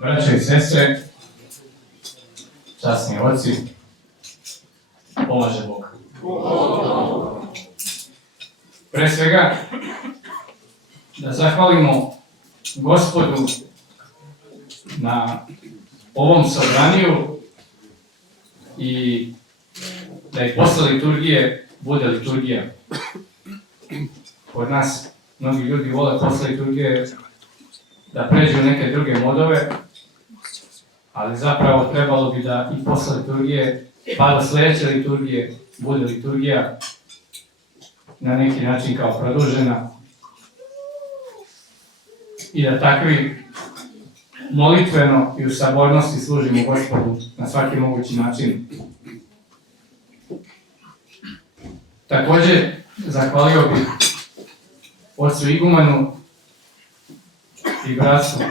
Braće i sestre, časni oci, pomaže Bog. Pre svega, da zahvalimo Gospodu na ovom sobraniju i da i posle liturgije bude liturgija. Kod nas mnogi ljudi vole posle liturgije da pređu neke druge modove, ali zapravo trebalo bi da i posle liturgije, pa do sljedeće liturgije, bude liturgija na neki način kao produžena i da takvi molitveno i u sabornosti služimo Gospodu na svaki mogući način. Također, zahvalio bih ocu igumanu i bratstvu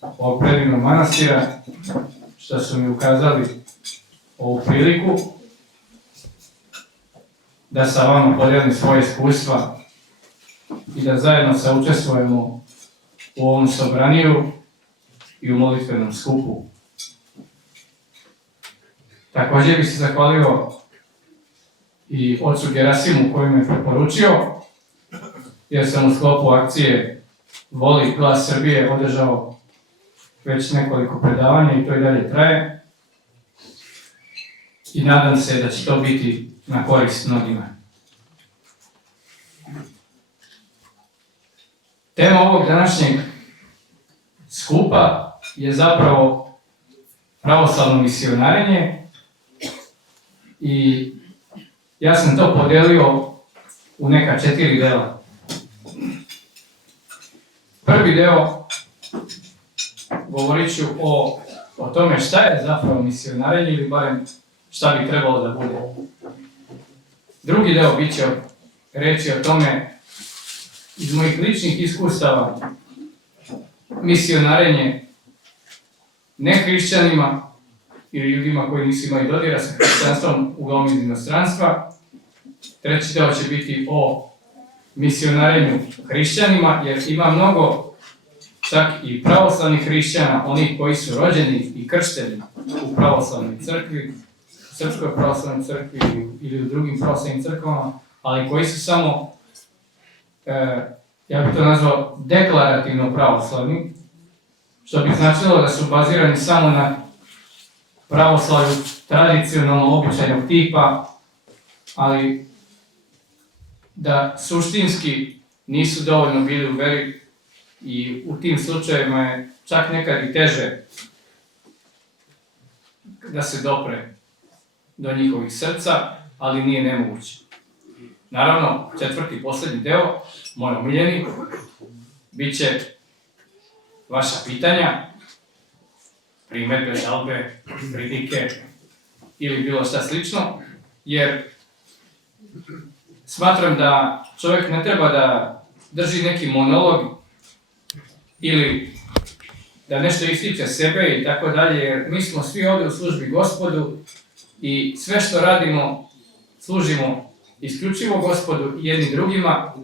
ovog predivnog manastira što su mi ukazali ovu priliku da sa vama podijelim svoje iskustva i da zajedno saučestvujemo u ovom sobraniju i u molitvenom skupu. Također bih se zahvalio i ocu Gerasimu koji me preporučio, jer sam u sklopu akcije Voli glas Srbije održao već nekoliko predavanja i to i dalje traje. I nadam se da će to biti na korist mnogima. Tema ovog današnjeg skupa je zapravo pravoslavno misionarenje i ja sam to podijelio u neka 4 dela. Prvi deo govorit ću o tome šta je zapravo misionarenje ili barem šta bi trebalo da bude. Drugi deo bit će reći o tome iz mojih ličnih iskustava misionarenje nehrišćanima ili ljudima koji nisu imali dodira sa hrišćanstvom uglavnom iz inostranstva. Treći deo će biti o misionarenju hrišćanima, jer ima mnogo čak i pravoslavnih hrišćana, onih koji su rođeni i kršteni u pravoslavnoj crkvi, u Srpskoj pravoslavnoj crkvi ili u drugim pravoslavnim crkvama, ali koji su samo, ja bih to nazvao, deklarativno pravoslavni, što bi značilo da su bazirani samo na pravoslavlju tradicionalno običajnog tipa, ali da suštinski nisu dovoljno bili u veri i u tim slučajevima je čak nekad i teže da se dopre do njihovih srca, ali nije nemoguće. Naravno, 4. posljednji deo, moj omiljeni, bit će vaša pitanja, primjedbe, žalbe, kritike ili bilo šta slično, jer smatram da čovjek ne treba da drži neki monolog ili da nešto ističe sebe i tako dalje, jer mi smo svi ovdje u službi Gospodu i sve što radimo služimo isključivo Gospodu i jedni drugima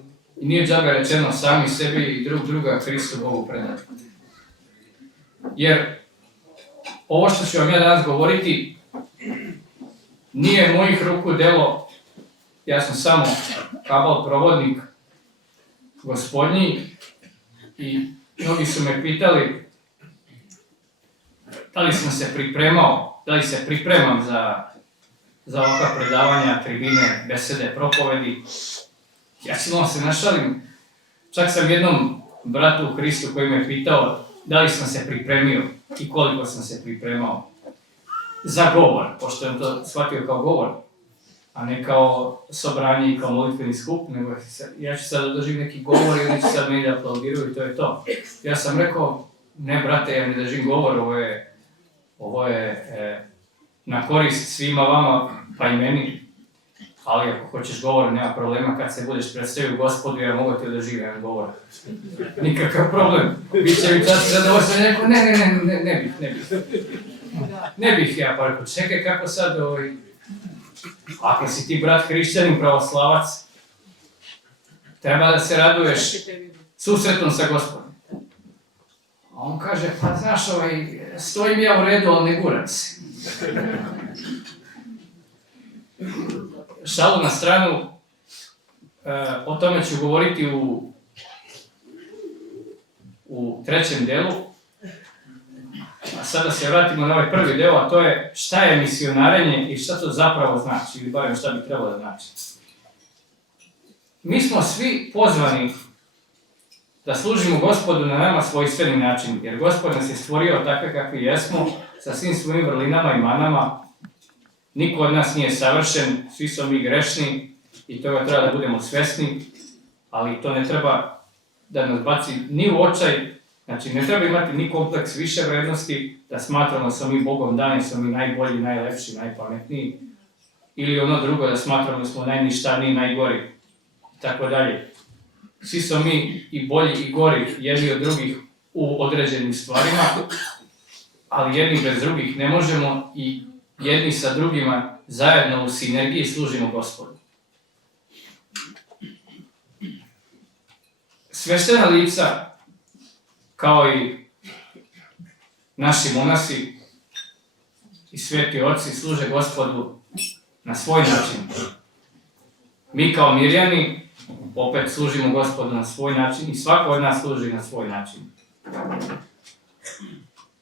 i nije džabe rečeno sami sebi i druga Hristu Bogu predati. Jer ovo što ću vam ja danas govoriti nije mojih ruku delo. Ja sam samo kabal provodnik Gospodnji i mnogi su me pitali da li sam se pripremao, da li se pripremam za ovakva predavanja, tribine, besede, propovedi. Ja silom se našalim. Čak sam jednom bratu u Hristu koji me pitao da li sam se pripremio i koliko sam se pripremao za govor, pošto sam to shvatio kao govor, a ne kao sobranje i kao molitveni skup, nego ja ću sad održim neki govor ili ću sad meni aplaudiraju i to je to. Ja sam rekao, ne brate, ja ne držim govor, ovo je na korist svima vama, pa i meni, ali ako hoćeš govor, nema problema, kad se budeš predstavio Gospodu, ja mogu ti održiti jedan govor. Nikakav problem, bit će mi čast zadovoljstvo, neko, ne bih. Ne bih ja, pa rekao, čekaj kako sad ako si ti brat hrišćanin, pravoslavac, treba da se raduješ susretom sa Gospodom. A on kaže, pa znaš, stojim ja u redu, ali ne guram se. Šalu na stranu, o tome ću govoriti u trećem delu. A sada se vratimo na ovaj prvi deo, a to je šta je misionarenje i šta to zapravo znači, ili barem šta bi trebalo da znači. Mi smo svi pozvani da služimo Gospodu na nama svojstveni način, jer Gospod nas je stvorio takve kakvi jesmo, sa svim svojim vrlinama i manama. Niko od nas nije savršen, svi smo mi grešni i toga treba da budemo svesni, ali to ne treba da nas baci ni u očaj. Znači, ne treba imati ni kompleks više vrednosti, da smatramo da smo mi Bogom dani, smo mi najbolji, najlepši, najpametniji, ili ono drugo, da smatramo da smo najništaniji, najgori, i tako dalje. Svi smo mi i bolji i gori jedni od drugih u određenim stvarima, ali jedni bez drugih ne možemo i jedni sa drugima zajedno u sinergiji služimo Gospodu. Sveštena lica, kao i naši monasi i sveti oci, služe Gospodu na svoj način. Mi kao Mirjani opet služimo Gospodu na svoj način i svako od nas služi na svoj način.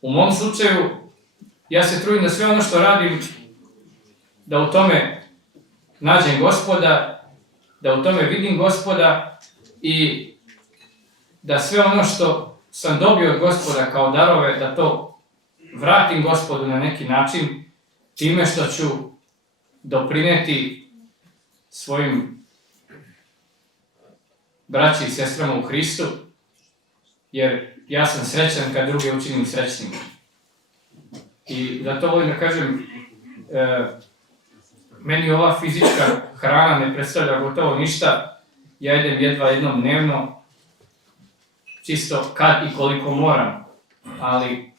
U mom slučaju, ja se trudim da sve ono što radim, da u tome nađem Gospoda, da u tome vidim Gospoda i da sve ono što sam dobio od Gospoda kao darove, da to vratim Gospodu na neki način, time što ću doprineti svojim braći i sestrama u Hristu, jer ja sam srećan kad druge učinim srećnim. I zato volim da kažem, meni ova fizička hrana ne predstavlja gotovo ništa, ja jedem jedva jednom dnevno, čisto kad i koliko moram, ali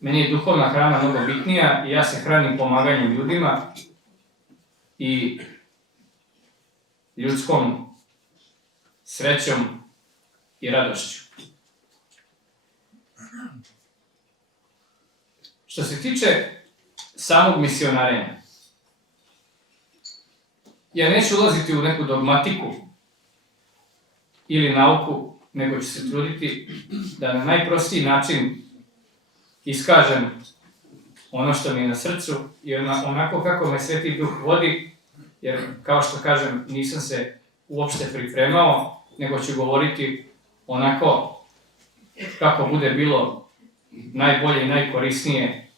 meni je duhovna hrana mnogo bitnija i ja se hranim pomaganjem ljudima i ljudskom srećom i radošću. Što se tiče samog misionarenja, ja neću ulaziti u neku dogmatiku ili nauku, nego ću se truditi da na najprostiji način iskažem ono što mi je na srcu i onako kako me Sveti Duh vodi, jer kao što kažem, nisam se uopšte pripremao, nego ću govoriti onako kako bude bilo najbolje i najkorisnije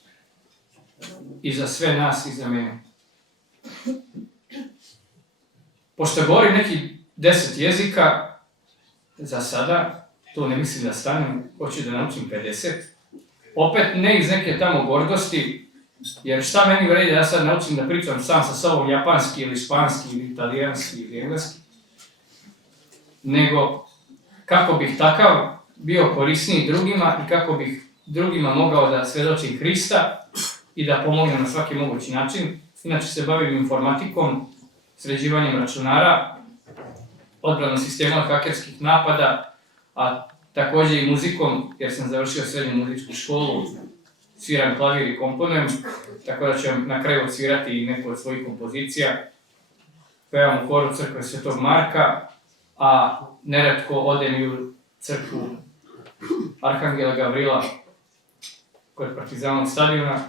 i za sve nas i za mene. Pošto govorim neki 10 jezika, za sada, tu ne mislim da stanem, hoću da naučim 50. Opet ne iz neke tamo gordosti, jer šta meni vredi da ja sad naučim da pričam sam sa sobom japanski ili španski ili italijanski ili engleski, nego kako bih takav bio korisniji drugima i kako bih drugima mogao da svedočim Hrista i da pomognem na svaki mogući način. Inače se bavim informatikom, sređivanjem računara, odbranom sistema od hakerskih napada, a također i muzikom, jer sam završio srednju muzičku školu, sviram klavir i komponujem, tako da ću vam na kraju odsvirati i neku od svojih kompozicija. Pevam u horu crkve Svetog Marka, a neretko odem i u crkvu Arhangela Gavrila kod Partizanovog stadiona.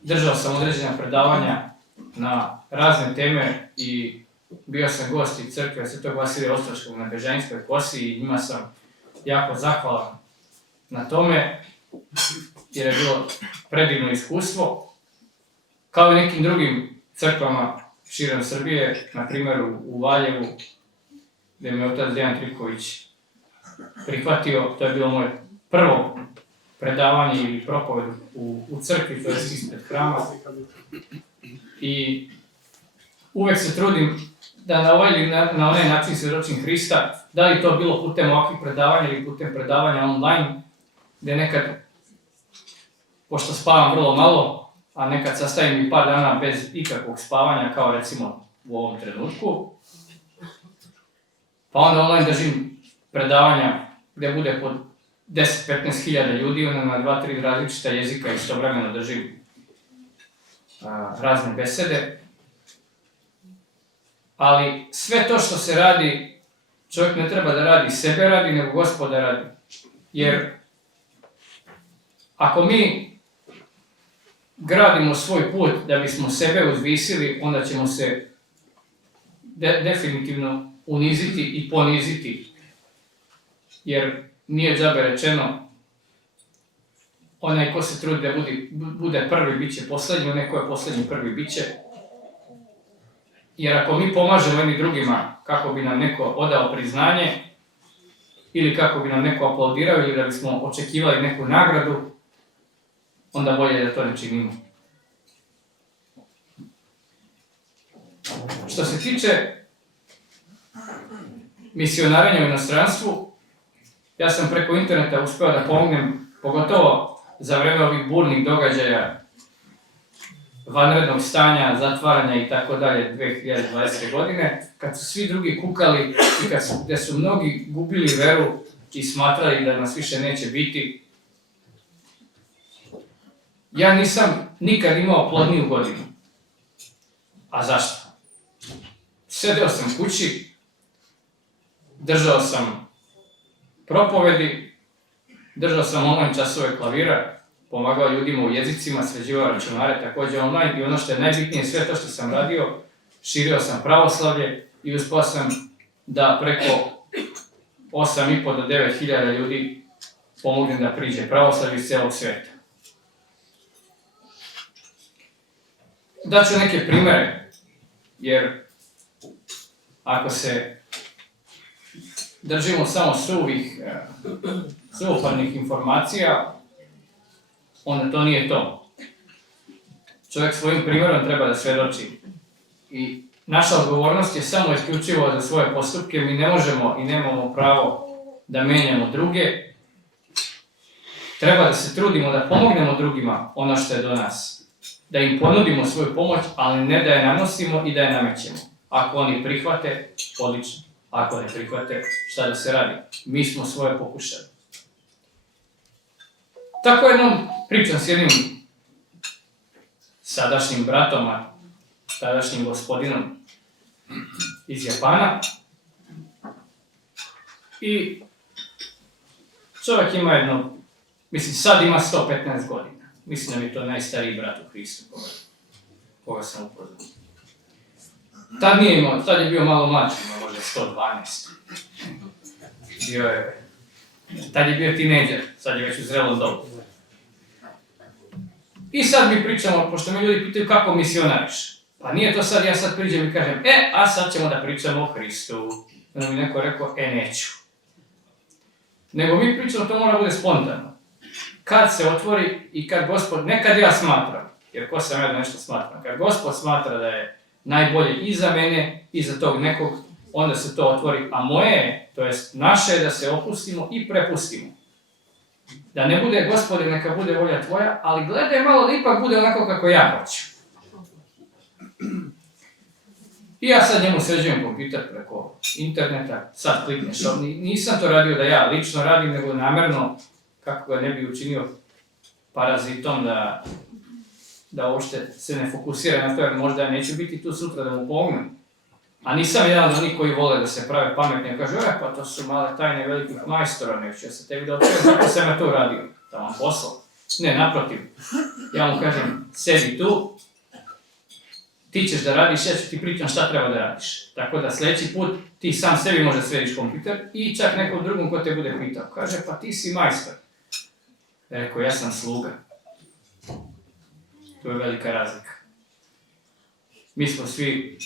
Držao sam određena predavanja na razne teme i bio sam gost i crkve Svetog Vasilija Ostroškog na Bežanijskoj kosi i njima sam jako zahvalan na tome, jer je bilo predivno iskustvo. Kao i nekim drugim crkvama širom Srbije, na primjer u Valjevu, gdje me otac Dejan Tripković prihvatio, to je bilo moje prvo predavanje ili propoved u crkvi, to je ispred hrama. I uvek se trudim da na ovaj ili na onaj način svjedočim Hrista, da li to bilo putem ovakvih predavanja ili putem predavanja online, gdje nekad, pošto spavam vrlo malo, a nekad sastavim i par dana bez ikakvog spavanja, kao recimo u ovom trenutku, pa onda online držim predavanja gdje bude pod 10-15 hiljada ljudi, ono na 2-3 različita jezika istovremeno držim razne besede. Ali sve to što se radi, čovjek ne treba da radi sebe radi, nego Gospoda radi. Jer ako mi gradimo svoj put da bismo sebe uzvisili, onda ćemo se definitivno uniziti i poniziti. Jer nije džabe rečeno, onaj ko se trudi da bude prvi, bit će posljednji, onaj ko je posljednji, prvi bit će. Jer ako mi pomažemo jedni drugima kako bi nam neko odao priznanje, ili kako bi nam neko aplaudirao, ili da bismo očekivali neku nagradu, onda bolje da to ne činimo. Što se tiče misionaranja u inostranstvu, ja sam preko interneta uspio da pomognem, pogotovo za vreme ovih burnih događaja, vanrednog stanja, zatvaranja i tako dalje 2020. godine, kad su svi drugi kukali i gdje su mnogi gubili veru i smatrali da nas više neće biti. Ja nisam nikad imao plodniju godinu. A zašto? Sedeo sam kući, držao sam propovedi, držao sam online časove klavira, pomagao ljudima u jezicima, sređivao računare također online i ono što je najbitnije, sve to što sam radio, širio sam pravoslavlje i uspio sam da preko 8.500 do 9.000 ljudi pomognem da priđe pravoslavlje iz cijelog svijeta. Daću neke primjere, jer ako se držimo samo suvoparnih informacija, onda to nije to. Čovjek svojim primjerom treba da svjedoči. I naša odgovornost je samo isključivo za svoje postupke. Mi ne možemo i nemamo pravo da menjamo druge. Treba da se trudimo da pomognemo drugima ono što je do nas. Da im ponudimo svoju pomoć, ali ne da je nanosimo i da je namećemo. Ako oni prihvate, odlično. Ako ne prihvate, šta da se radi? Mi smo svoje pokušali. Tako jednom pričam s jednim sadašnjim bratom, a tadašnjim gospodinom iz Japana. I čovjek ima sad ima 115 godina. Mislim da mi je to najstariji brat u Hristu koga sam upoznao. Tad je bio malo mlađi, možda 112. Tad je bio tinejdžer, sad je već u zrelom dobu. I sad mi pričamo, pošto me ljudi pitaju kako misionariš. Pa nije to sad, ja sad priđem i kažem, a sad ćemo da pričamo o Hristu. Onda mi neko rekao, neću. Nego mi pričamo, to mora bude spontano. Kad se otvori i kad Gospod, nekad ja smatram, jer ko sam ja da nešto smatram, kad Gospod smatra da je najbolje i za mene i za tog nekog, onda se to otvori, a moje je, to jest naše je da se opustimo i prepustimo. Da ne bude Gospode, neka bude volja tvoja, ali gledaj malo da ipak bude onako kako ja hoću. I ja sad njemu sređujem kompjuter preko interneta, sad klikneš, nisam to radio da ja lično radim, nego namjerno, kako ga ne bi učinio parazitom, da uopšte se ne fokusira na to, jer možda ja neću biti tu sutra da mu pomognem. A nisam jedan od onih koji vole da se prave pametni i kažu, pa to su male tajne velikih majstora, neću ja sa tebi da otkrijem, zato sam ja to uradio, da vam poslao. Ne, naprotiv, ja mu kažem, sedi tu, ti ćeš da radiš, ja ću ti pričam šta treba da radiš. Tako da sljedeći put ti sam sebi možda središ kompjuter i čak nekom drugom ko te bude pitao. Kaže, pa ti si majstor. Rekao, ja sam sluga. To je velika razlika. Mi smo svi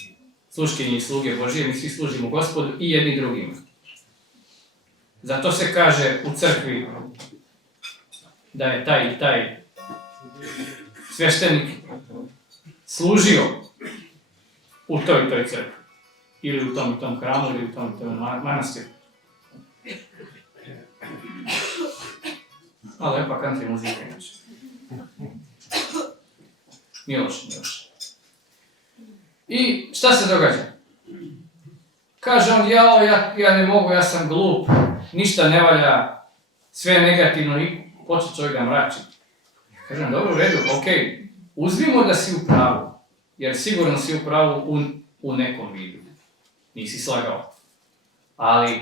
sluškinji i sluge Božije, mi svi služimo Gospodu i jedni drugima. Zato se kaže u crkvi da je taj i taj sveštenik služio u toj i toj crkvi. Ili u tom i tom hramu, ili u tom i tom manastiru. A lepa country muzika inače. Miloš. I šta se događa? Kaže on, ja ne mogu, ja sam glup, ništa ne valja, sve je negativno i počne čovjek da mrači. Ja kažem, dobro, u redu, ok, uzmimo da si u pravu, jer sigurno si u pravu u nekom vidu. Nisi slagao. Ali,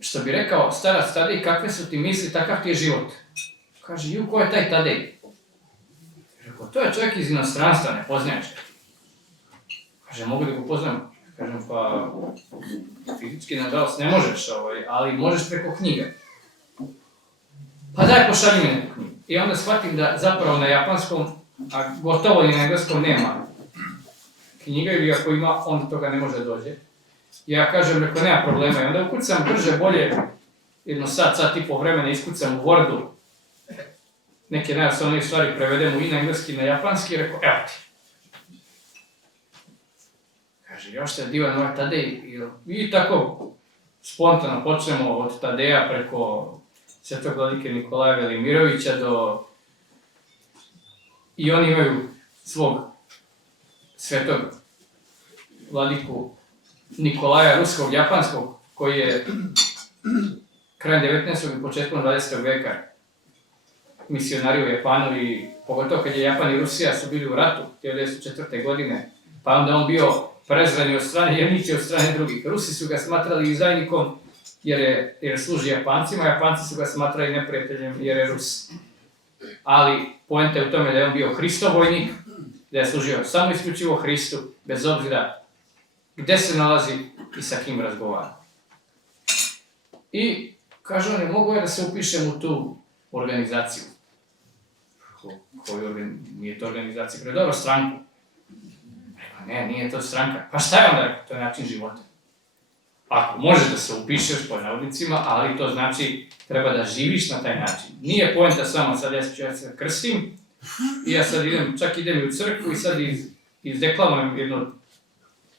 što bi rekao starac Tadej, kakve su ti misli, takav ti je život. Kaže, ko je taj Tadej? Rekao, to je čovjek iz inostranstva, ne poznaješ ga. Kaže, mogu da ga poznam? Kažem, pa fizički nažalost ne možeš, ali možeš preko knjiga. Pa daj, pošalji mi neku knjigu. I onda shvatim da zapravo na japanskom, a gotovo ni na engleskom nema knjiga, ili ako ima, onda toga ne može dođe. Ja kažem, rekao, nema problema. I onda ukucam brže, bolje, jedno sat i pol vremena iskucam u Wordu. Neke najosnovnije stvari prevedemo i na engleski i na japanski, i rekao, evo ti. Kaže, još što je divan ovaj Tadej. I tako spontano počnemo od Tadeja preko Svetog vladike Nikolaja Velimirovića do... I oni imaju svog svetog vladiku Nikolaja Ruskog, japanskog, koji je krajem 19. i početkom 20. veka misionario u Japanu i pogotovo kad je Japan i Rusija su bili u ratu 1904. godine, pa onda on bio prezran od strane jednih i od strane drugih. Rusi su ga smatrali izdajnikom jer služi Japancima, Japanci su ga smatrali neprijateljem jer je Rus. Ali poenta je u tome da je on bio Hristov vojnik, da je služio samo isključivo Hristu, bez obzira gde se nalazi i sa kim razgovara. I kaže on, mogu je da se upišem u tu organizaciju. Nije to organizacija, koja je dobro stranku. Ne, nije to stranka. Pa šta je onda? To je način života. Ako možeš da se upišeš po navodnicima, ali to znači treba da živiš na taj način. Nije poenta samo sad ja se krstim i ja sad čak idem i u crkvu i sad izdeklamujem jedno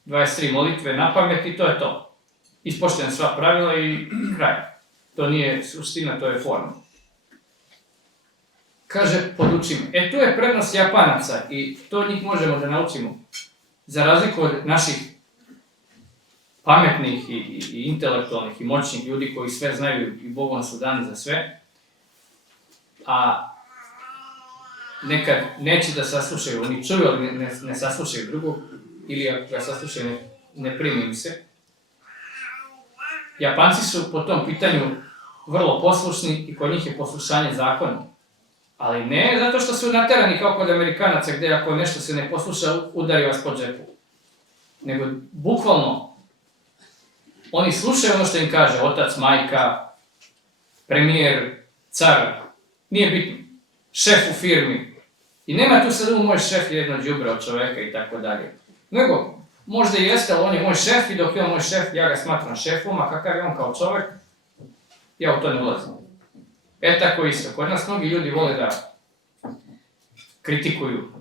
23 molitve na pamet i to je to. Ispoštujem sva pravila i kraj. To nije suština, to je forma. Kaže, poduči me. Tu je prednost Japanaca i to od njih možemo da naučimo. Za razliku od naših pametnih i intelektualnih i moćnih ljudi koji sve znaju i Bogom su dani za sve, a nekad neće da saslušaju, oni čuju, ali ne saslušaju drugog, ili ako ga saslušaju ne primi im se. Japanci su po tom pitanju vrlo poslušni i kod njih je poslušanje zakona. Ali ne zato što su naterani kao kod Amerikanaca gdje ako nešto se ne posluša udari vas po džepu. Nego bukvalno oni slušaju ono što im kaže otac, majka, premijer, car, nije bitno, šef u firmi. I nema tu sad moj šef je jedno đubre od čoveka i tako dalje. Nego, možda i jeste, ali on je moj šef i dok je on moj šef, ja ga smatram šefom, a kakav je on kao čovek, ja u to ne ulazim. Tako isto, kod nas mnogi ljudi vole da kritikuju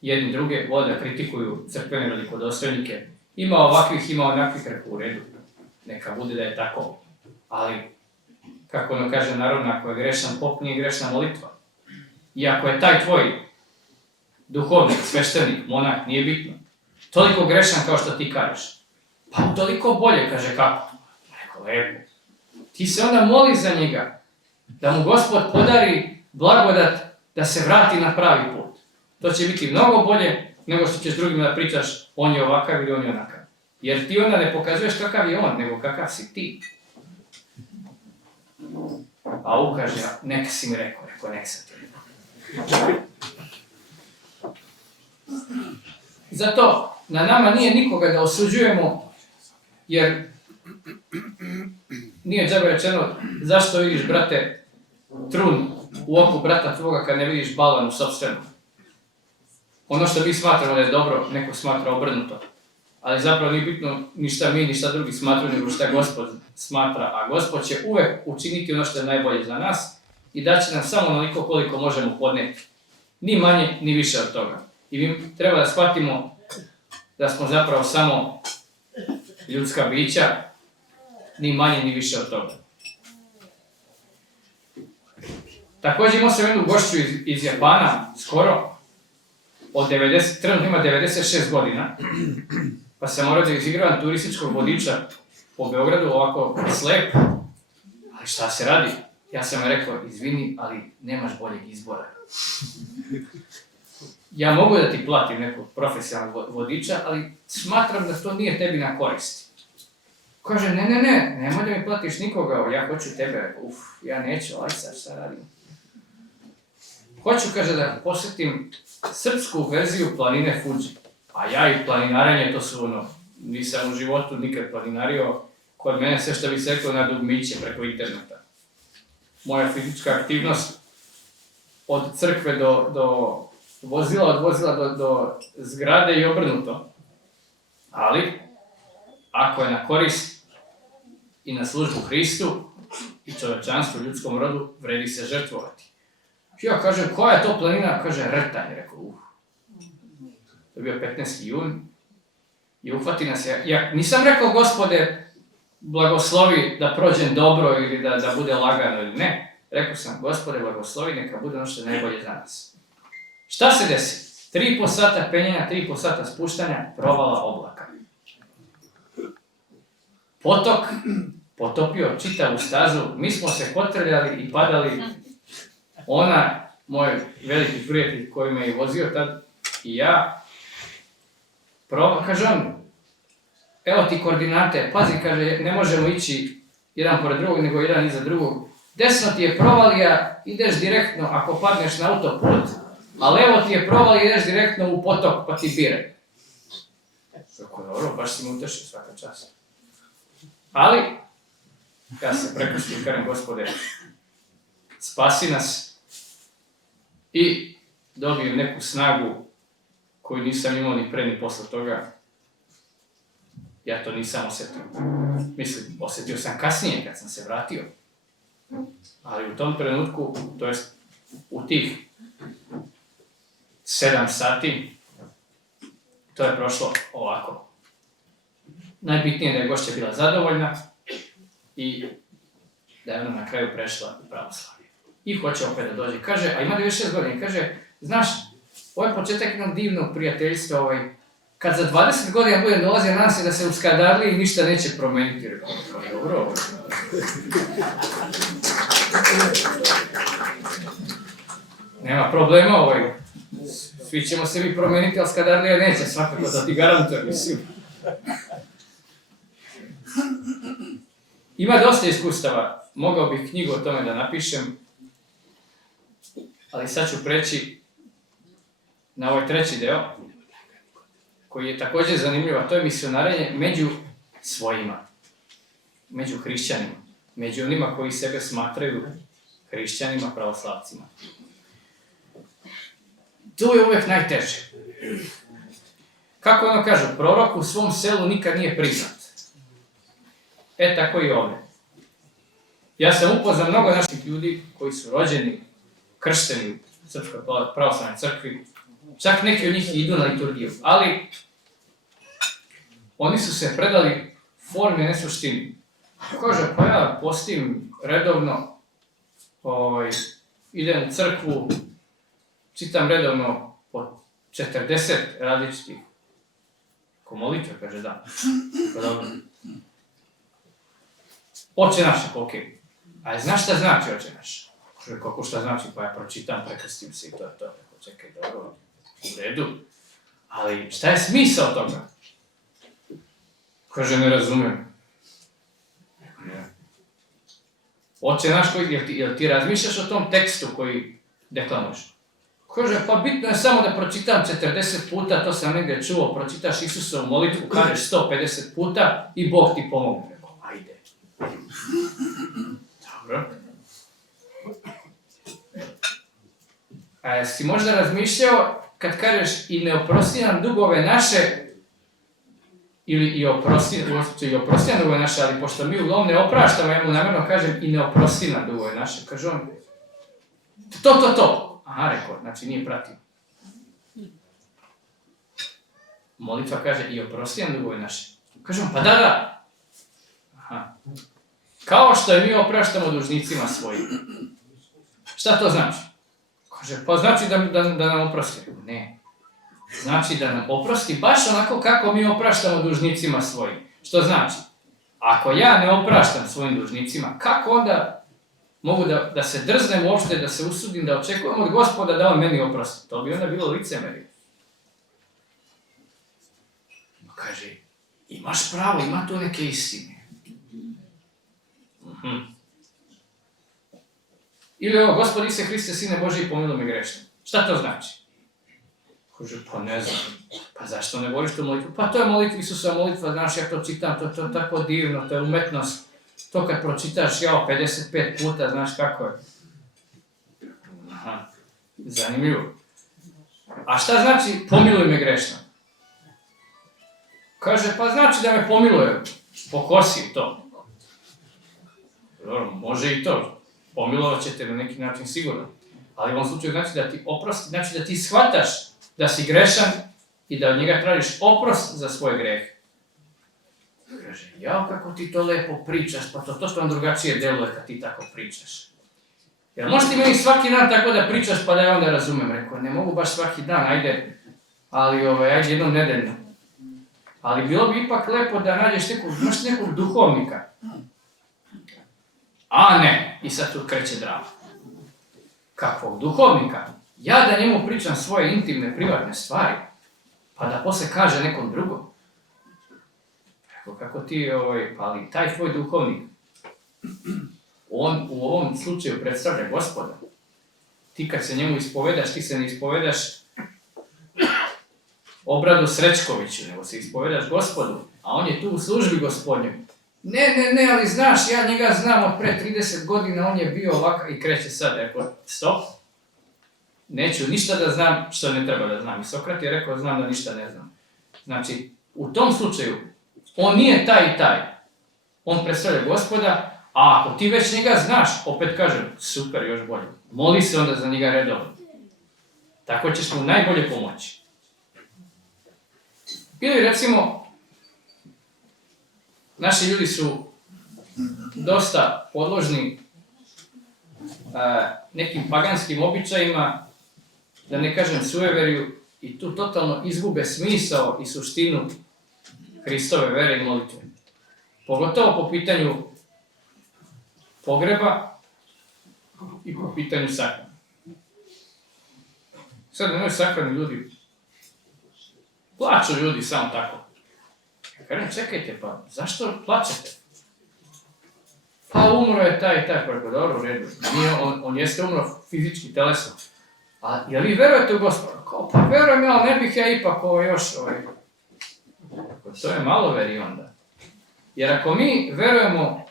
jedni druge, vole da kritikuju crkvene velikodostojnike. Ima ovakvih, ima onakvih, rekao u redu. Neka bude da je tako. Ali, kako ono kaže narodna, ako je grešan pop, nije grešna molitva. I ako je taj tvoj duhovnik, sveštenik, monah, nije bitno, toliko grešan kao što ti kažeš, pa toliko bolje, kaže kako. Rekao, lepo. Ti se onda moli za njega, da mu Gospod podari blagodat da se vrati na pravi put. To će biti mnogo bolje nego što ćeš drugima da pričaš on je ovakav ili on je onakav. Jer ti onda ne pokazuješ kakav je on, nego kakav si ti. A on kaže, neka si mi rekao, neka sam ti rekao. Zato na nama nije nikoga da osuđujemo, jer nije džabe rečeno zašto vidiš, brate, trun u oku brata tvoga kad ne vidiš balvan u sopstvenom. Ono što mi smatramo da je dobro, neko smatra obrnuto. Ali zapravo nije bitno ni šta mi, ni šta drugi smatruju, nego šta Gospod smatra. A Gospod će uvek učiniti ono što je najbolje za nas i daće nam samo onoliko koliko možemo podneti. Ni manje, ni više od toga. I mi treba da shvatimo da smo zapravo samo ljudska bića, ni manje, ni više od toga. Također imao sam jednu gošću iz Japana, skoro, trenutno ima 96 godina, pa sam morao da izigravam turističkog vodiča po Beogradu ovako slep, ali šta se radi? Ja sam rekao, izvini, ali nemaš boljeg izbora. Ja mogu da ti platim nekog profesionalnog vodiča, ali smatram da to nije tebi na korist. Kaže, nemoj da mi platiš nikoga, ja hoću tebe, ja neću, aj sad šta radim. Hoću, kaže, da posjetim srpsku verziju planine Fuji. A ja i planinarenje, to su nisam u životu nikad planinario, kod mene sve što bi se reklo na dugmiće preko interneta. Moja fizička aktivnost od crkve do vozila, od vozila do zgrade i obrnuto. Ali, ako je na korist i na službu Hristu i čovečanstvu, ljudskom rodu, vredi se žrtvovati. Ja kažem, koja je to planina? Kaže, Rtanj. Rekao, To je bio 15. jun i uhvati nas. Ja nisam rekao, Gospode, blagoslovi da prođem dobro ili da bude lagano ili ne. Rekao sam, Gospode, blagoslovi, neka bude ono što je najbolje za nas. Šta se desi? 3,5 sata penjanja, 3,5 sata spuštanja, provala oblaka. Potok potopio čitavu stazu, mi smo se kotrljali i padali. Ona, moj veliki prijatelj koji me je vozio tad, i ja, kaže on, evo ti koordinate, pazi, kaže, ne možemo ići jedan pored drugog, nego jedan iza drugog. Desno ti je provalija, ideš direktno ako padneš na autoput, a levo ti je provalija, ideš direktno u potok pa ti bire. Tako dobro, baš si mu utešio svaka čast. Ali, ja se prekrštim, kažem, Gospode, spasi nas i dobijem neku snagu koju nisam imao ni pre ni posle toga. Ja to nisam osjetio. Mislim, osjetio sam kasnije kad sam se vratio. Ali u tom trenutku, to jest u tih 7 sati, to je prošlo ovako. Najbitnije je da je gošća bila zadovoljna i da je ona na kraju prešla u pravoslavlje. I hoće opet da dođe. Kaže, a ima 96 godina. Kaže, znaš, ovo je početak jednog divnog prijateljstva. Kad za 20 godina budem dolazio, nadam se da se uskadarli i ništa neće promeniti. Rekao, dobro. Nema problema, svi ćemo se mi promeniti, ali skadarlija neće, svakako da ti garantujem, mislim. Ima dosta iskustava, mogao bih knjigu o tome da napišem, ali sad ću preći na ovaj treći deo, koji je također zanimljiv, a to je misionarenje među svojima, među hrišćanima, među onima koji sebe smatraju hrišćanima, pravoslavcima. To je uvek najteže. Kako ono kažu, prorok u svom selu nikad nije priznat. Tako i ovdje. Ja sam upoznao mnogo naših ljudi koji su rođeni, kršteni u Srpskoj pravoslavnoj crkvi. Čak neki od njih idu na liturgiju, ali oni su se predali formi, ne suštini. Kaže, pa ja postim redovno, idem u crkvu, čitam redovno po 40 različitih. Ko molitve, kaže, da. Oče naš, okej. A znaš šta znači oče naš? Kaže, kako šta znači? Pa ja pročitam, prekrstim se i to je to. Čekaj, dobro, u redu. Ali šta je smisao toga? Kaže, ne razumem. Oče naš, jel ti razmišljaš o tom tekstu koji deklamuješ? Kaže, pa bitno je samo da pročitam 40 puta, to sam negdje čuo, pročitaš Isusovu molitvu, kažeš 150 puta i Bog ti pomogne. Rekao, ajde. Dobro. A jesi možda razmišljao kad kažeš i ne oprosti nam dugove naše, ili i oprosti nam dugove naše, ali pošto mi uglavnom ne opraštamo, ja mu namjerno kažem i ne oprosti nam dugove naše. Kaže on, to. Aha, rekao, znači nije pratio. Molitva kaže i oprosti nam dugove naše. Kaže on, pa da. Aha. Kao što je mi opraštamo dužnicima svojim. Šta to znači? Kaže, pa znači da nam oprosti. Ne. Znači da nam oprosti baš onako kako mi opraštamo dužnicima svojim. Što znači? Ako ja ne opraštam svojim dužnicima, kako onda mogu da se drznem uopšte, da se usudim, da očekujem od Gospoda da on meni oprosti? To bi onda bilo licemerje. Kaže, imaš pravo, ima tu neke istine. Ili ovo, Gospod Isuse Hriste, Sine Božji, pomiluj me grešno. Šta to znači? Kaže, pa ne znam. Pa zašto ne voliš tu molitvu? Pa to je molitva, Isusova molitva, znaš, ja to čitam, to je tako divno, to je umetnost. To kad pročitaš, 55 puta, znaš kako je. Aha, zanimljivo. A šta znači pomiluj me grešno? Kaže, pa znači da me pomiluje, pokosi to. Dobro, može i to, pomilovat će te na neki način sigurno. Ali u ovom slučaju znači da ti oprosti, znači da ti shvataš da si grešan i da od njega tražiš oprost za svoje grehe. Kaže, jao kako ti to lepo pričaš, pa to što vam drugačije deluje kad ti tako pričaš. Jer možeš ti meni svaki dan tako da pričaš pa da ja onda razumem. Rekao, ne mogu baš svaki dan, ajde, ali ajde jednom nedeljno. Ali bilo bi ipak lepo da nađeš nekog duhovnika. A ne, i sad tu kreće drama. Kakvog duhovnika? Ja da njemu pričam svoje intimne, privatne stvari, pa da posle kaže nekom drugom. Kako ti, ali taj tvoj duhovnik, on u ovom slučaju predstavlja Gospoda. Ti kad se njemu ispovedaš, ti se ne ispovedaš Obradu Srećkoviću, nego se ispovedaš Gospodu, a on je tu u službi Gospodnjem. Ne, ali znaš, ja njega znam od pre 30 godina, on je bio ovakav i kreće sad, rekao, stop, neću ništa da znam što ne treba da znam. I Sokrat je rekao, znam da ništa ne znam. Znači, u tom slučaju, on nije taj i taj. On predstavlja Gospoda, a ako ti već njega znaš, opet kažem, super, još bolje. Moli se onda za njega redovno. Tako ćeš mu najbolje pomoći. Ili recimo, naši ljudi su dosta podložni nekim paganskim običajima, da ne kažem sujeverju, i tu totalno izgube smisao i suštinu Hristove vere i molitve. Pogotovo po pitanju pogreba i po pitanju sahrane. Sad na moj sahrani ljudi plaču ljudi samo tako. Ja kažem, čekajte, pa zašto plačete? Pa umro je taj i taj, preko dobro u redu. On jeste umro fizički, telesno. A jel vi verujete u Gospoda? Kao, pa verujem ja, ali ne bih ja ipak još to je malo veri onda. Jer ako mi verujemo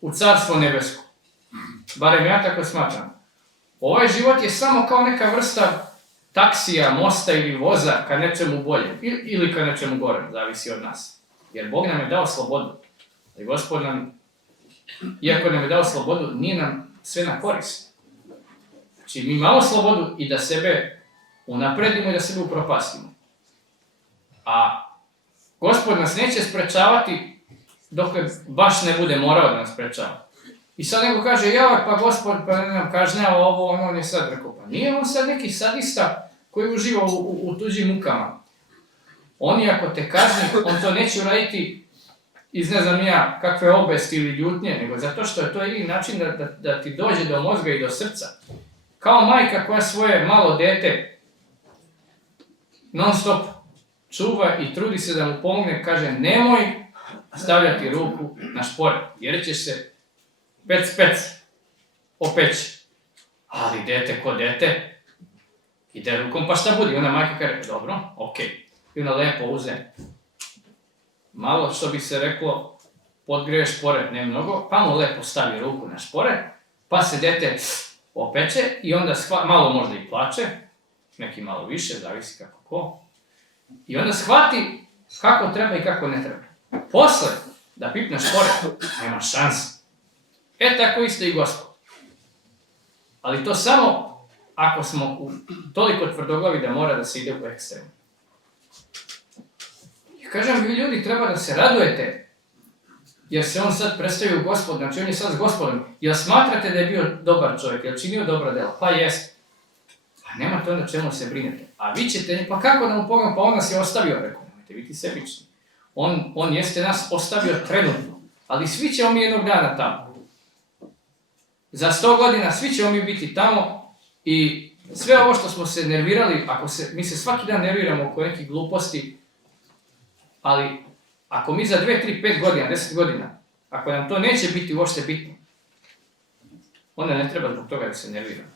u Carstvo nebesko, barem ja tako smatram, ovaj život je samo kao neka vrsta taksija, mosta ili voza ka nečemu boljem ili ka nečemu gorem, zavisi od nas. Jer Bog nam je dao slobodu. I Gospod nam, iako nam je dao slobodu, nije nam sve na korist. Znači mi imamo slobodu i da sebe unapredimo i da sebe upropastimo. A Gospod nas neće sprečavati dok baš ne bude morao da nas sprečava. I sad neko kaže, pa Gospod pa nam kažnjava ovo, on je sad rekao, pa nije on sad neki sadista koji uživa u tuđim mukama. On i ako te kazni, on to neće uraditi iz ne znam ja kakve obesti ili ljutnje, nego zato što je to jedini način da ti dođe do mozga i do srca. Kao majka koja svoje malo dete non stop čuva i trudi se da mu pomogne, kaže nemoj stavljati ruku na šporet, jer ćeš se pec opeći. Ali dete ko dete, ide rukom pa šta budi, onda majka kaže dobro, okej. I ona lepo uze malo, što bi se reklo, podgreje šporet, ne mnogo, pa mu lepo stavi ruku na šporet, pa se dete opeče i onda malo možda i plače, neki malo više, zavisi kako ko. I onda shvati kako treba i kako ne treba. Posle, da pipne šporet, nema šanse. Tako isto i Gospod. Ali to samo ako smo toliko tvrdoglavi da mora da se ide u ekstremu. Kažem, vi ljudi treba da se radujete, jer se on sad predstavio u Gospod, znači on je sad s Gospodom. Jel smatrate da je bio dobar čovjek, jel činio dobra dela? Pa jest. Pa nemate onda čemu se brinete. A vi ćete, pa kako da mu pomogam, pa on nas je ostavio, rekao, nemojte biti sebični. On jeste nas ostavio trenutno, Ali svi ćemo mi jednog dana tamo. Za 100 godina svi ćemo mi biti tamo i sve ovo što smo se nervirali, mi se svaki dan nerviramo oko nekih gluposti, ali ako mi za 2, 3, 5 godina, 10 godina, ako nam to neće biti uopšte bitno, onda ne treba zbog toga da se nerviramo.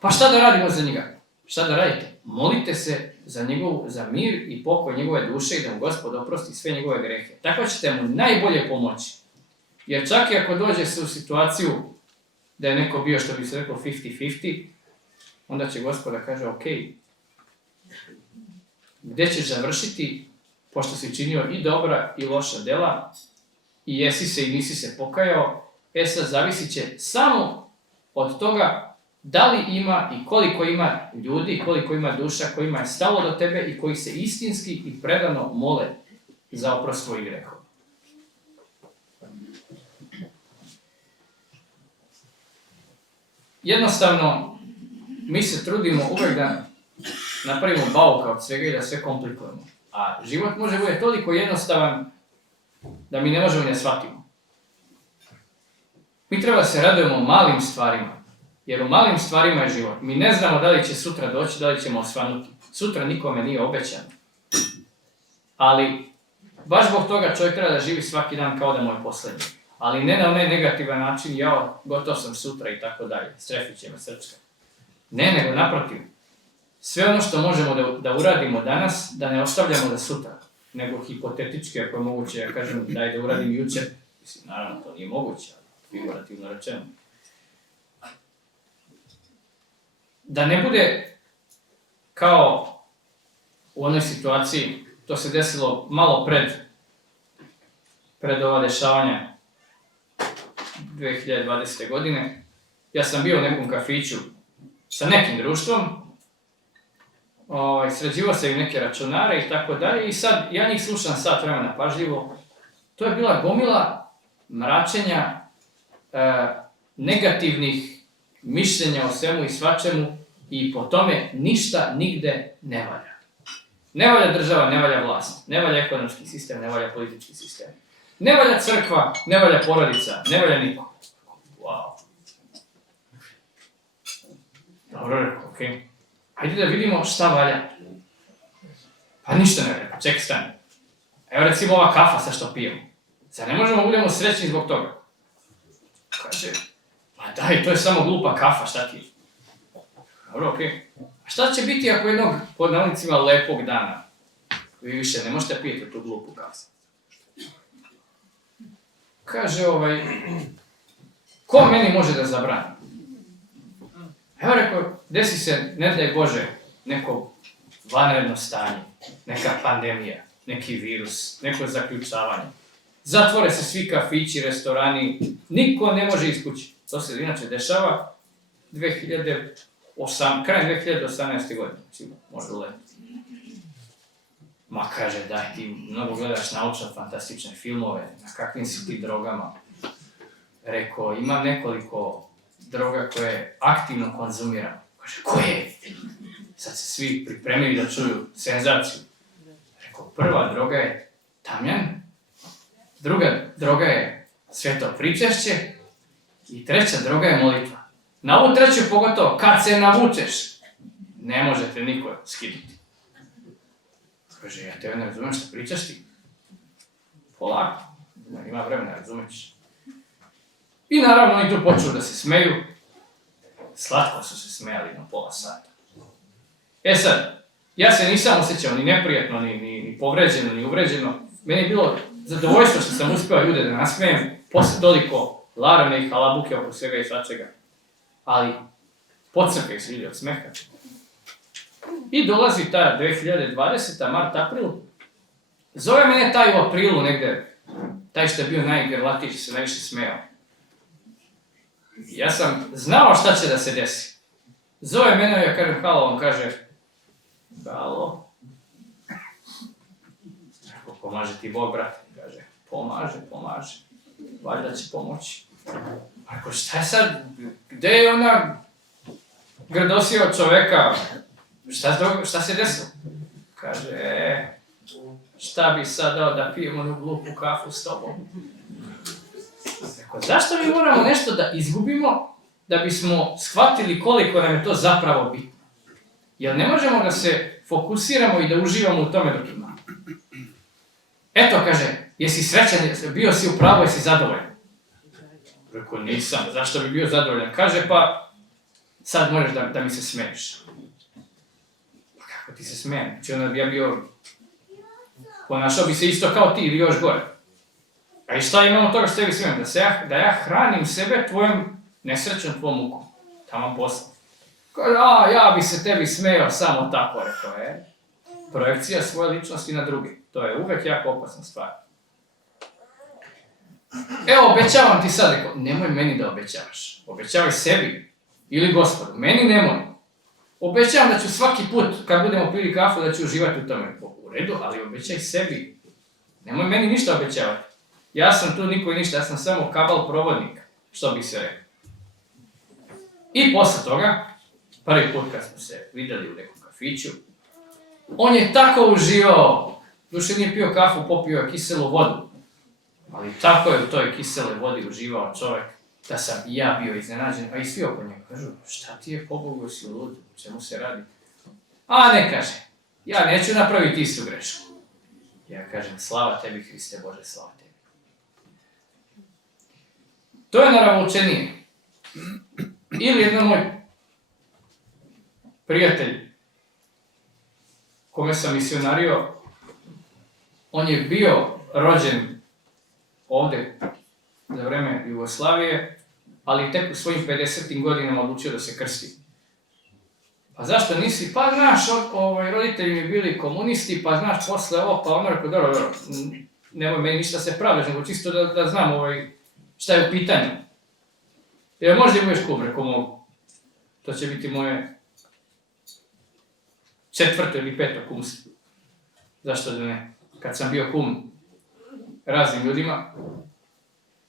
Pa šta da radimo za njega? Šta da radite? Molite se za mir i pokoj njegove duše i da mu Gospod oprosti sve njegove grehe. Tako ćete mu najbolje pomoći. Jer čak i ako dođe se u situaciju da je neko bio, što bi se reklo, 50-50, onda će Gospod da kaže, ok, gdje ćeš završiti, pošto si činio i dobra i loša dela, i jesi se i nisi se pokajao, sad zavisit će samo od toga da li ima i koliko ima ljudi, koliko ima duša, kojima je stalo do tebe i koji se istinski i predano mole za oprost svojih grehova. Jednostavno, mi se trudimo uvijek da napravimo bauka od svega i da sve komplikujemo. A život može biti toliko jednostavan da mi ne možemo ne shvatimo. Mi treba se radujemo malim stvarima, jer u malim stvarima je život. Mi ne znamo da li će sutra doći, da li ćemo osvanuti. Sutra nikome nije obećano. Ali, baš zbog toga čovjek treba da živi svaki dan kao da mu je posljednji. Ali ne na onaj negativan način, jao, gotov sam sutra i tako dalje, strefit će me srčka. Ne, nego naprotiv. Sve ono što možemo da uradimo danas, da ne ostavljamo za sutra, nego hipotetički, ako je moguće, ja kažem, daj da uradim jučer. Mislim, naravno, to nije moguće, ali figurativno rečeno. Da ne bude kao u onoj situaciji, to se desilo malo pred ova dešavanja 2020. godine. Ja sam bio u nekom kafiću sa nekim društvom, sređivao sam im neke računare i tako dalje i sad ja njih slušam sat vremena pažljivo. To je bila gomila mračenja, negativnih mišljenja o svemu i svačemu i po tome ništa nigde ne valja. Ne valja država, ne valja vlast, ne valja ekonomski sistem, ne valja politički sistem. Ne valja crkva, ne valja porodica, ne valja niko. Wow. Dobro rekao, okej. Hajde da vidimo šta valja. Pa ništa ne valja, čekaj stani. Evo recimo ova kafa sa što pijemo. Zar ne možemo budemo srećni zbog toga? Kaže, ma daj, to je samo glupa kafa, šta ti je? Dobro, okej. A šta će biti ako jednog, pod navodnicima, lepog dana vi više ne možete pijeti tu glupu kafu? Kaže, ko meni može da zabrani? Evo rekao, desi se, ne daj Bože, neko vanredno stanje, neka pandemija, neki virus, neko zaključavanje. Zatvore se svi kafići, restorani, niko ne može iz kući. To se inače dešava krajem 2018. godine, možda leto. Ma kaže, daj ti mnogo gledaš naučno-fantastične filmove, na kakvim si ti drogama. Rekao, imam nekoliko droga koje aktivno konzumiram. Kaže, koje? Sad se svi pripremili da čuju senzaciju. Rekao, prva droga je tamjan, druga droga je sveto pričešće i treća droga je molitva. Na ovu treću pogotovo, kad se navučeš, ne možete niko skinuti. Kaže, ja tebe ne razumijem što pričaš ti. Polako, ima vremena, razumiješ. I naravno oni tu počnu da se smeju. Slatko su se smejali na pola sata. Sad, ja se nisam osjećao ni neprijatno, ni povređeno, ni uvređeno. Meni je bilo zadovoljstvo što sam uspio ljude da nasmejem, posle toliko larme i halabuke oko svega i svačega. Ali, podcrkaju se ljudi od smeha. I dolazi ta 2020. mart-april. Zove mene taj u aprilu negde, taj što je bio najgrlatiji, što se najviše smejao. Ja sam znao šta će da se desi. Zove mene, ja kažem halo, on kaže halo. Pomaže ti Bog, brate. Kaže, pomaže. Valjda će pomoći. Ako šta je sad, gde je ona grdosija od čoveka? Šta se desilo? Kaže, šta bi sad dao da pijemo onu glupu kafu s tobom? Rekao, zašto mi moramo nešto da izgubimo da bismo shvatili koliko nam je to zapravo bitno? Jer ne možemo da se fokusiramo i da uživamo u tome dok imamo. Eto, kaže, jesi srećan, bio si u pravu, jesi zadovoljan? Rekao, nisam, zašto bi bio zadovoljan? Kaže, pa sad možeš da mi se smiješ. Pa kako ti se smijem? Znači onda bi ja bio, ponašao bi se isto kao ti ili još gore. A i šta imamo toga što tebi smijem? Da ja hranim sebe tvojom nesrećom, tvojom mukom. Tamo posla. Kaže, ja bi se tebi smijao samo tako, rekao, projekcija svoje ličnosti na druge. To je uvek jako opasna stvar. Evo, obećavam ti sad, rekao, nemoj meni da obećavaš. Obećavaj sebi ili Gospodu, meni nemoj. Obećavam da ću svaki put, kad budemo pili kafu, da ću uživati u tome. U redu, ali obećaj sebi. Nemoj meni ništa obećavati. Ja sam tu niko i ništa, ja sam samo kabal provodnik, što bi se rekao. I posle toga, prvi put kad smo se vidjeli u nekom kafiću, on je tako uživao, duše nije pio kafu, popio je kiselu vodu, ali tako je u toj kisele vodi uživao čovjek, da sam i ja bio iznenađen, a i svi oko njega kažu, šta ti je pobogu, si lud, o čemu se radi? A ne, kaže, ja neću napraviti istu grešku. Ja kažem, slava tebi Hriste Bože, slava tebi. To je naravoučenije. Ili jedan moj prijatelj, kome sam misionario, on je bio rođen ovdje za vreme Jugoslavije, ali tek u svojim 50. godinama odlučio da se krsti. Pa zašto nisi? Pa znaš, roditelji mi bili komunisti, pa znaš posle ovo, pa ono rekao, dobro, nemoj meni ništa se pravdaš, nego čisto da znam šta je u pitanju. Jer možda budeš kum, rekao mogu. To će biti moje 4. ili 5. kumstvo. Zašto da ne? Kad sam bio kum raznim ljudima,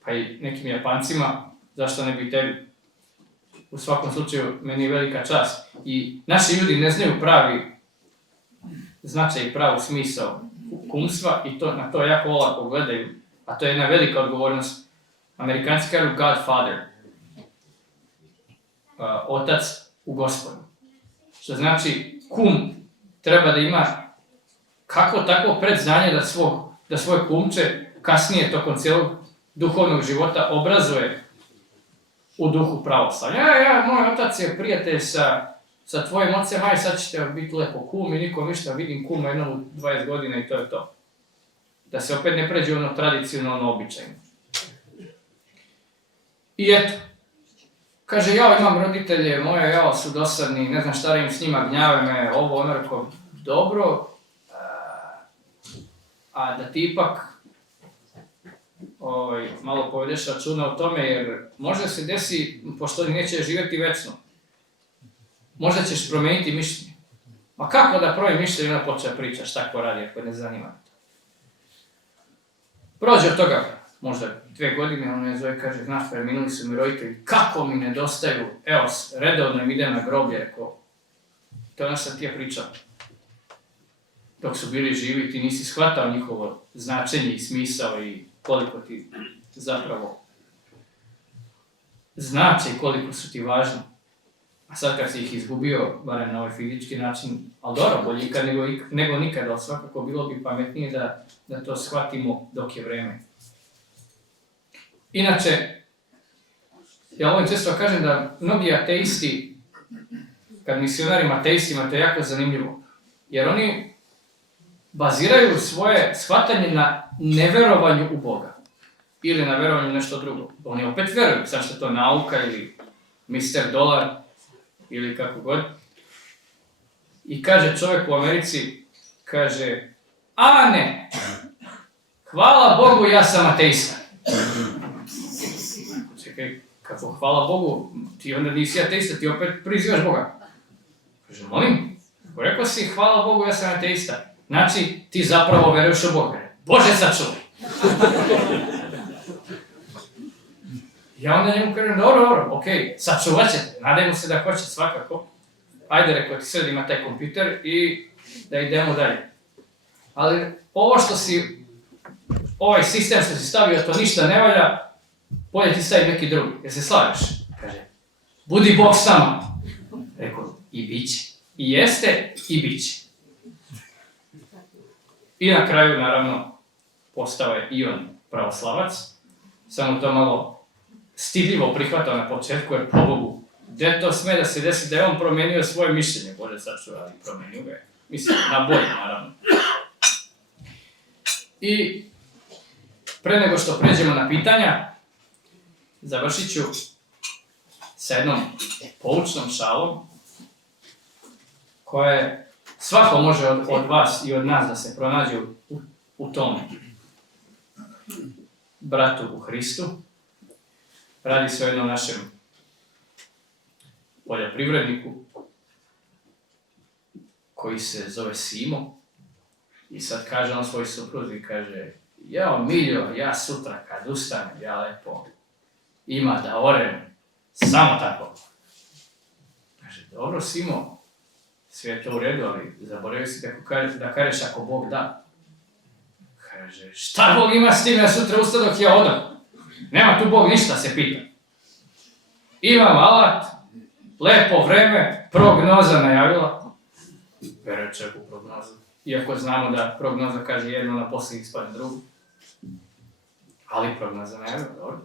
pa i nekim Japancima, zašto ne bi tebi? U svakom slučaju, meni je velika čast. I naši ljudi ne znaju pravi značaj i pravu smisao kumstva i na to jako olako gledaju, a to je jedna velika odgovornost. Amerikanci kažu Godfather, otac u Gospodu. Što znači, kum treba da ima kako tako predznanje da svoje kumče kasnije tokom cijelog duhovnog života obrazuje u duhu pravoslavlja. Moj otac je prijatelj sa tvojim ocem, sad ćete biti lepo kum i nikom ništa, vidim kuma jednom u 20 godina i to je to. Da se opet ne pređe ono tradicionalno običajno. I eto, kaže, ja imam roditelje moje, su dosadni, ne znam šta im s njima, gnjave me, ovo, ono, rekao, dobro, a da ti ipak malo povedeš računa o tome, jer možda se desi, pošto oni neće živjeti večno, možda ćeš promijeniti mišljenje. Ma kako da promijem mišljenje, onda počeo pričaš, tako radi, ako ne zanima to. Prođe od toga, možda 2 godine, on me zove i kaže, znaš, preminuli su mi roditelji, kako mi nedostaju, evo, redovno im idem na groblje, rekao, to je ono što ti je pričao. Dok su bili živi, ti nisi shvatao njihovo značenje i smisao i koliko ti zapravo znače i koliko su ti važni. A sad kad si ih izgubio, barem na ovaj fizički način, ali dobro, bolje ikad nego nikad, ali svakako bilo bi pametnije da to shvatimo dok je vreme. Inače, ja ovim često kažem da mnogi ateisti, kad misionarima ateistima, to je jako zanimljivo, jer oni baziraju svoje shvatanje na neverovanju u Boga ili na verovanju nešto drugo. Oni opet veruju, sad što je to nauka ili Mr. Dolar ili kako god. I kaže čovjek u Americi, kaže, a ne, hvala Bogu, ja sam ateista. Čekaj, kako hvala Bogu, ti onda nisi ateista, ti opet prizivaš Boga. Kaže, molim, rekao si hvala Bogu, ja sam ateista. Znači, ti zapravo veruješ u Boga. Bože, sačuvaj! Ja onda njemu kažem, dobro, okej, sačuvat ćete, nadajmo se da hoće svakako. Ajde, rekao ti sad ima taj kompjuter i da idemo dalje. ali ovo što si, ovaj sistem što si stavio, to ništa ne valja, bolje ti stavi neki drugi, jer se slažeš. Kaže, budi Bog s nama. Rekao, i bit će. I jeste, i bit će. I na kraju, naravno, postao je i on pravoslavac, samo to malo stidljivo prihvatao na početku, jer po Bogu, gdje to sme da se desi da je on promijenio svoje mišljenje, Bože sačuva, ali promijenio ga je. Mislim, na bolje, naravno. I pre nego što pređemo na pitanja, završit ću sa jednom poučnom šalom, koja je, svako može od vas i od nas da se pronađe u tom bratu u Hristu. Radi se o jednom našem poljoprivredniku koji se zove Simo i sad kaže on svoj supruzi, kaže, jao Miljo, ja sutra kad ustanem, ja lepo ima da orem, samo tako. Kaže, dobro Simo, sve je to u redu, ali zaboravio si da kažeš ako Bog da. Kaže, šta Bog ima s tim, ja sutra usta dok ja odam? Nema tu Bog ništa, se pita. Imam alat, lepo vreme, prognoza najavila. Veruje čovjek u prognozu. Iako znamo da prognoza kaže jedno, na poslije ispadne drugo. Ali prognoza najavila, dobro.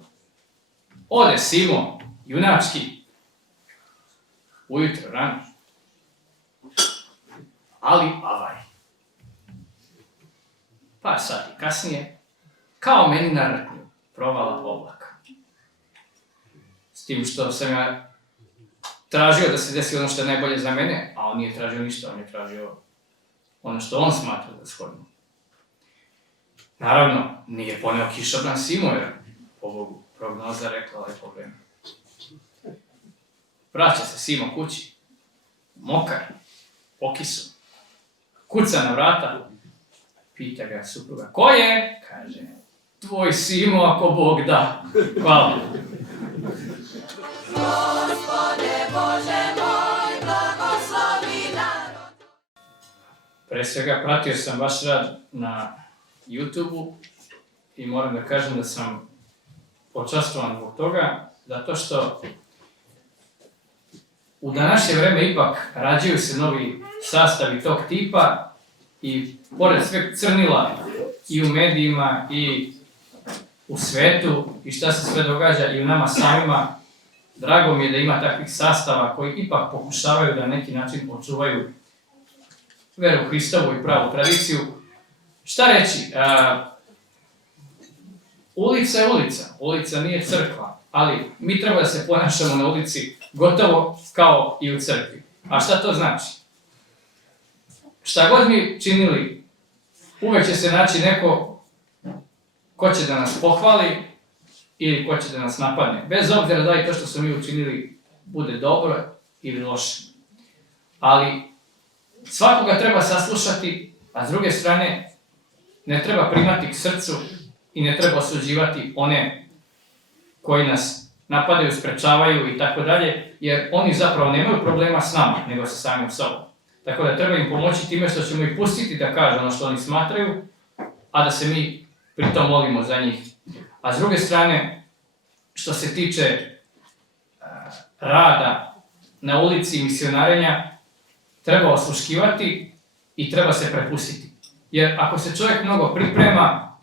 Ode Simo, junački, ujutro, rano. Ali avaj. Par sati kasnije, kao meni na rtnju, provala oblaka. S tim što sam ja tražio da se desi ono što je najbolje za mene, a on nije tražio ništa, on je tražio ono što on smatra da je shodno. Naravno, nije poneo kišobran Simo, jer po Bogu prognoza rekla lepo vreme. Vraća se Simo kući, mokar, pokisom, kuca na vrata, pita ga supruga, ko je? Kaže, tvoj Simo ako Bog da. Hvala. Gospode Bože moj, blagoslovi narod. Pre svega pratio sam vaš rad na YouTube-u i moram da kažem da sam počastvovan zbog toga, zato što u današnje vreme ipak rađaju se novi sastavi tog tipa i pored sveg crnila i u medijima i u svetu i šta se sve događa i u nama samima, drago mi je da ima takvih sastava koji ipak pokušavaju da na neki način očuvaju veru Hristovu i pravu tradiciju. Šta reći? Ulica je ulica, ulica nije crkva, ali mi treba da se ponašamo na ulici gotovo kao i u crkvi. A šta to znači? Šta god mi činili, uvek će se naći neko ko će da nas pohvali ili ko će da nas napadne. Bez obzira da li to što smo mi učinili bude dobro ili loše. Ali svakoga treba saslušati, a s druge strane ne treba primati k srcu i ne treba osuđivati one koji nas napadaju, sprečavaju i tako dalje, jer oni zapravo nemaju problema s nama, nego sa samim sobom. Tako da treba im pomoći time što ćemo ih pustiti da kažu ono što oni smatraju, a da se mi pritom molimo za njih. A s druge strane, što se tiče rada na ulici i misionarenja, treba osluškivati i treba se prepustiti. Jer ako se čovjek mnogo priprema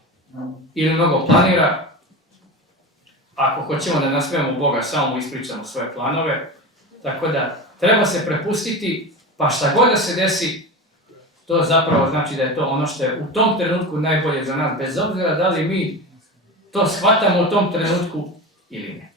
ili mnogo planira, ako hoćemo da nasmijemo Boga, samo mu ispričamo svoje planove, tako da treba se prepustiti, pa šta god da se desi, to zapravo znači da je to ono što je u tom trenutku najbolje za nas, bez obzira da li mi to shvatamo u tom trenutku ili ne.